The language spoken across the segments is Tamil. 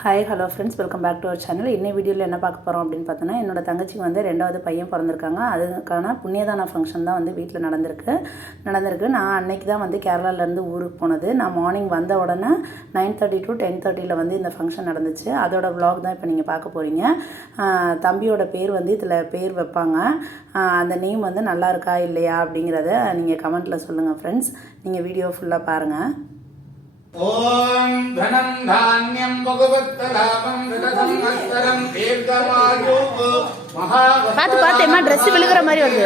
Hi hello friends welcome back to our channel இன்னை வீடியோவில் என்ன பார்க்க போகிறோம் அப்படின்னு பார்த்தோன்னா என்னோட தங்கச்சிக்கு வந்து ரெண்டாவது பையன் பிறந்திருக்காங்க. அதுக்கான புண்ணியதான ஃபங்க்ஷன் தான் வந்து வீட்டில் நடந்திருக்கு. நடந்திருக்கு. நான் அன்னைக்கு தான் வந்து கேரளாலேருந்து ஊருக்கு போனது. நான் மார்னிங் வந்த உடனே நைன் தேர்ட்டி டு டென் தேர்ட்டியில் வந்து இந்த ஃபங்க்ஷன் நடந்துச்சு. அதோட வ்ளாக் தான் இப்போ நீங்கள் பார்க்க போகிறீங்க தம்பியோட பேர் வந்து இதில் பேர் வைப்பாங்க. அந்த நேம் வந்து நல்லா இருக்கா இல்லையா அப்படிங்கிறத நீங்கள் கமெண்ட்டில் சொல்லுங்கள் ஃப்ரெண்ட்ஸ் நீங்கள் வீடியோ ஃபுல்லாக பாருங்கள் ॐ धनं धान्यं भगवत्तलाभं रथसंवत्सरं दीर्घमायु பார்த்து பார்த்து எம்மா ட்ரெஸ் விழுகிற மாதிரி வருது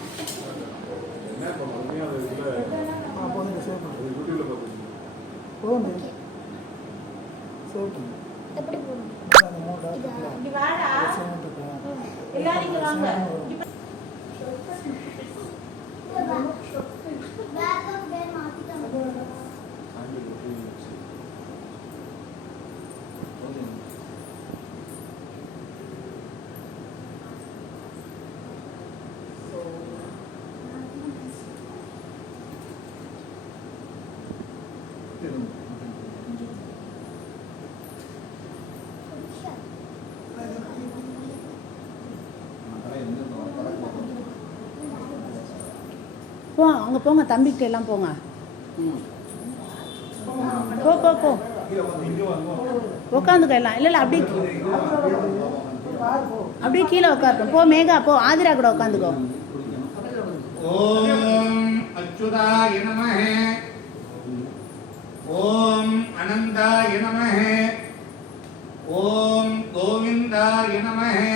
ஆந்திரா இது அழுவாத எப்படி போகணும் பேக் போ அவங்க போங்க தம்பிக்கிட்ட எல்லாம் போங்க. போ போ போ. உட்காந்துக்க எல்லாம். இல்லை இல்லை அப்படியே அப்படியே கீழே உட்காருக்கும் போ மேகா போ. ஆதிரா கூட உட்காந்துக்கோ ஓம் அச்சுதாய நமஹே. ஓம் அனந்தாய நமஹே. ஓம் கோவிந்தாய நமஹே.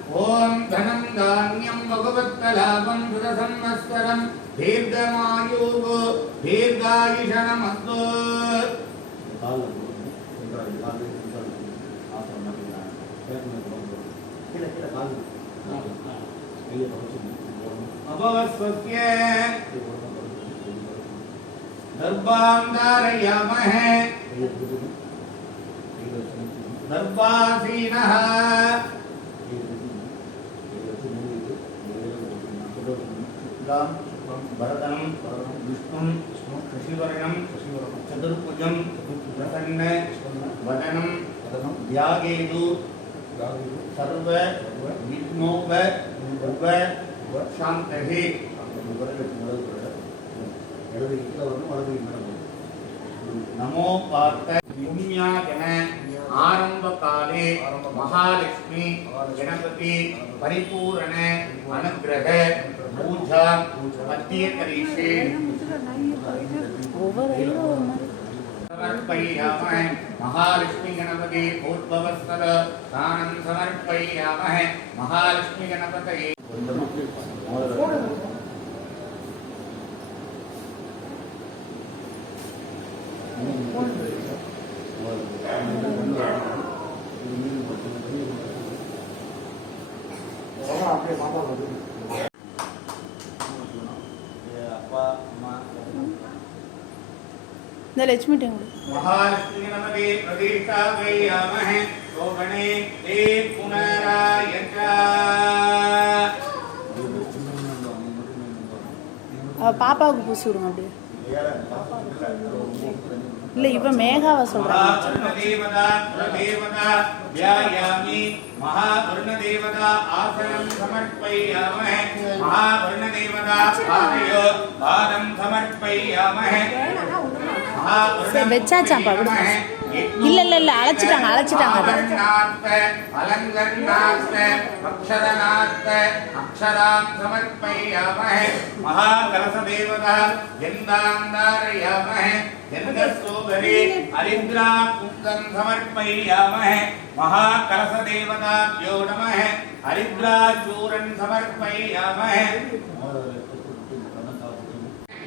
ॐ धनं धान्यं भगवत्तलाभं सुरसंवत्सरं दीर्घमायुः दीर्घायुषणमस्तु। अभवस्वस्य दर्भां धारयामहे। दर्भासीनः दुर्गा भरतनं विष्णु कृषिवर्णं चतुर्भुजं प्रसन्न वदनं सर्व विष्णोप உப சாந்தகி இடது கீழே आरंभ काले महालक्ष्मी, गणपति, परिपूरण, अनुग्रह, पूजा मध्यकरीषे समर्पयामहे महालक्ष्मी गणपति भूतभवस्तर दानं समर्पयामहे महालक्ष्मी गणपतये। இந்த லட்சுமி டெங்கு महालक्ष्मी नमते प्रतीक्षापयामः शोभने ते पुनराय च அவ பாப்பாவுக்கு பூசி விடுங்க அப்படியே Yeah. இல்லை இவன் மேகாவை சொல்கிறாங்க महावर्णदेवता कुलदेवता व्यायामि महावर्णदेवता आसनं समर्पयामहे महावर्णदेवता पादय पादं समर्पयामहे சரி, வச்சாச்சாப்பா, விடு. இல்ல, இல்ல, இல்ல, அழைச்சிட்டாங்க, அழைச்சிட்டாங்க அதை. அலங்கர்ணாஸ்த அக்ஷரநாஸ்த அக்ஷராம் சமர்ப்பயாமஹே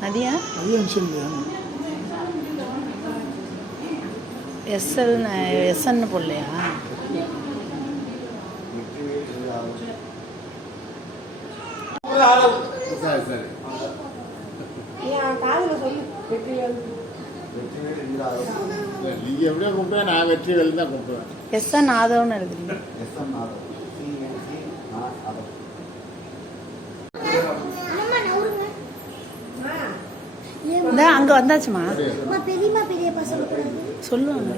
நதியா எஸ்எல் எஸ்என்னு போடலையா நீங்க எப்படியோ கூப்பிடுவேன் நான் வெற்றி வெளி தான் கூப்பிடுவேன் எஸ்என் ஆதவன்னு எழுதுறீங்க இந்த அங்கே வந்தாச்சுமா? அம்மா சொல்லுவாங்க.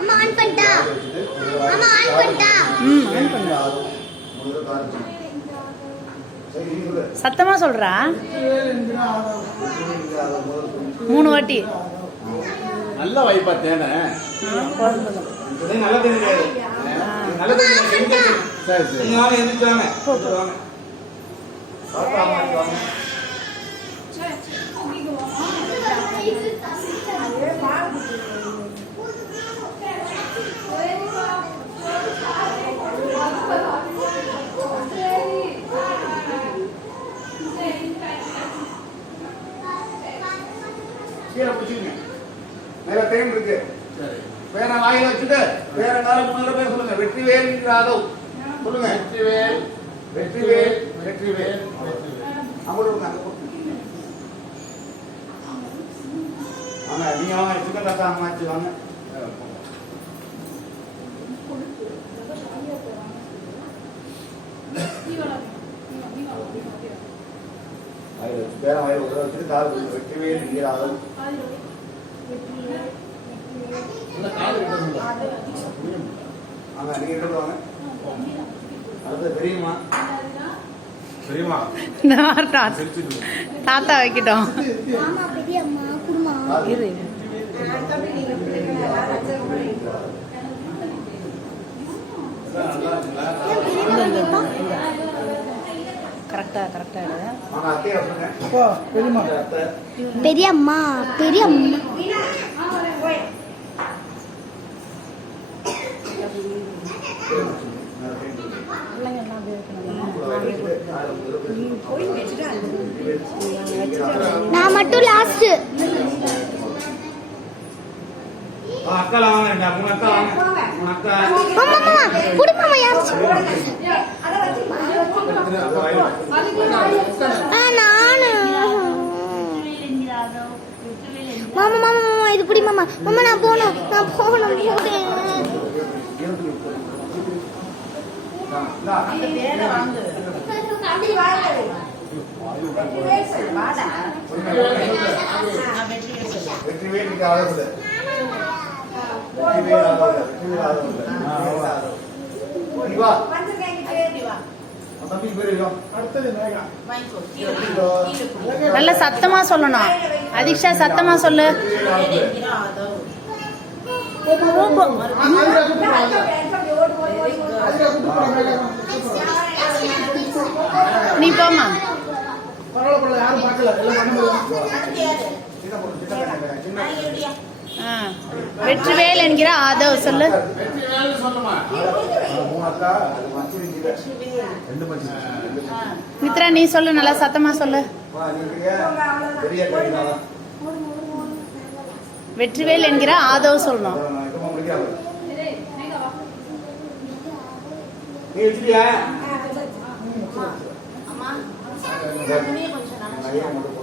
அம்மா ஆன் பண்ணிட்டா? அம்மா ஆன் பண்ணிட்டா? ம் ஆன் பண்ணு. சத்தமாக சொல்கிறா மூணு வாட்டி. நல்ல வைப்பா தேனை. நல்ல. நல்ல. சரி சரி. வாங்க. கீழே பிடிச்சிருங்க. மேல தேன் இருக்கு சரி வேற வாயில வச்சுட்டு வேற நேரம் மூணு தடவை சொல்லுங்க வெற்றிவேல் யாதவ் சொல்லுங்க வெற்றிவேல் வெற்றிவேல் வெற்றிவேல் வெற்றிவேல் வெற்றிவேல் அங்க. வாங்க நீங்க வாங்க தாத்தா அம்மாச்சி வாங்க வாயில வச்சு பேர வாயில உதவ வச்சுட்டு கால் கொடுங்க. வெற்றிவேல் காது எடுத்து வாங்க அடுத்து தா- தாத்தா வைக்கட்டும். பெரியம்மா இரு. கரெக்டாக கரெக்டாக எடு வாங்க அத்தையை சொல்லுங்க பெரியமா அத்தை பெரியம்மா பெரியம்மா பிள்ளைங்க எல்லாம் அப்படியே வைக்கணும் நான் மட்டும் லாஸ்ட் அக்கா வாங்க ரெண்டு மூணு அக்கா வாங்க. மூணு அக்கா. மாமா மாமா குடுமாமா யாரும் ஆ நானு. மாமா மாமா மாமா இது பிடி மாமா. மாமா நான் போகணும். நான் போகணும் போகிறேன் வெற்றிவேல் இங்க ஆதரவு வெற்றிவேல் ஆதரவு வெற்றிவேல் ஆதரவு நீ நல்ல சத்தமா சொல்லணும். அதிக்ஷா சத்தமா சொல்லு. நீ போமா பரவாயில்ல பரவாயில்ல யாரும் பார்க்கல வெற்றிவேல் என்கிற ஆதவ் சொல்லு மித்ரா நீ சொல்லு நல்லா சத்தமா சொல்லு வெற்றிவேல் என்கிற ஆதவ் சொல்லணும் நீ வச்சிட்டியா நிறைய மட்டும்.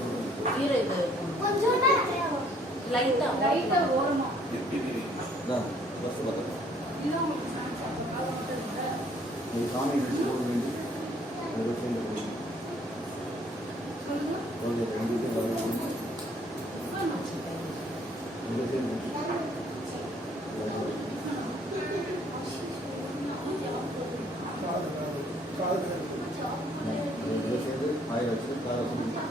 நீ சாமி ஆயிரம் வச்சு.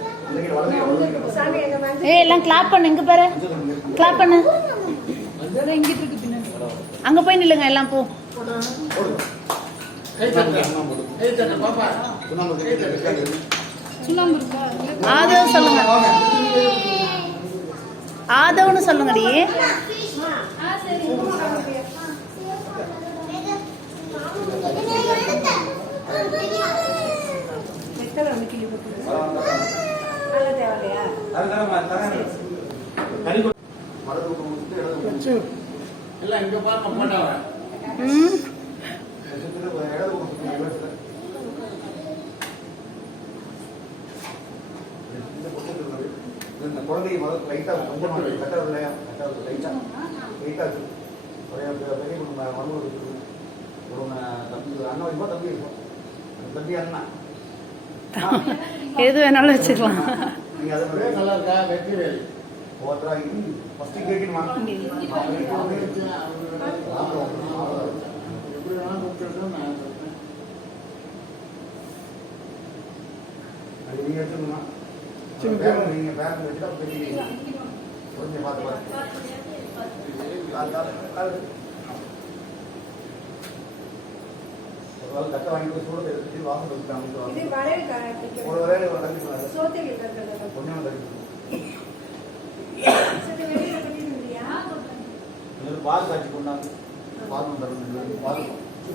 ஏய் ஏ எல்லாம் கிளாப் பண்ணு இங்க பாரு. கிளாப் பண்ணு. அங்க போய் நில்லுங்க எல்லாம் போ. ஆதவ சொல்லுங்க. ஆதவன்னு சொல்லுங்கடி. எல்லாம் பாருங்க குழந்தைய லைட்டா கொஞ்சம் கட்ட இல்லையா கட்ட லைட்டா லைட்டா ஒரே பெரிய மருமகள் இருக்குது ஒரு தம்பி அண்ணன் வைப்பா தம்பி இருக்கும் தம்பி அண்ணா எது வேணாலும் வச்சுக்கலாம். நீங்க அதை ஒரே நல்லா இருக்கா வெற்றி வேலை ஓட்டுறா ஃபர்ஸ்ட் கேட்கணுமா எப்படி வேணாலும் கூப்பிட்டு நான் அது நீங்க எடுத்துக்கணுமா பேரம் நீங்க பேரம் வச்சுட்டா பெரிய கொஞ்சம் பார்த்து பார்த்து கட்டை வாங்கிட்டு சூடத்தை எடுத்துட்டு வாசல் வச்சுட்டாங்க ஒரு வேலை ஒரு தண்ணி கொஞ்சம் தண்ணி இன்னொரு பால் காய்ச்சி கொண்டாங்க பால் தரணும் பால்.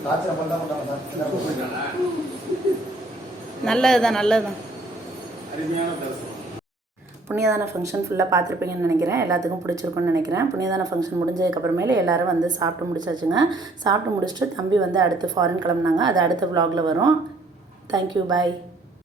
காய்ச்சல் பண்ணா கொண்டாங்க சார் நல்லதுதான் நல்லதுதான். அருமையான தரிசனம். புண்ணியதான ஃபங்க்ஷன் ஃபுல்லாக பார்த்துருப்பீங்கன்னு நினைக்கிறேன். எல்லாத்துக்கும் பிடிச்சிருக்குன்னு நினைக்கிறேன். புண்ணியதான ஃபங்க்ஷன் முடிஞ்சதுக்கப்புறமேல எல்லாரும் வந்து சாப்பிட்டு முடிச்சாச்சுங்க. சாப்பிட்டு முடிச்சுட்டு தம்பி வந்து அடுத்து ஃபாரின் கிளம்புனாங்க. அது அடுத்த vlogல வரும். Thank you bye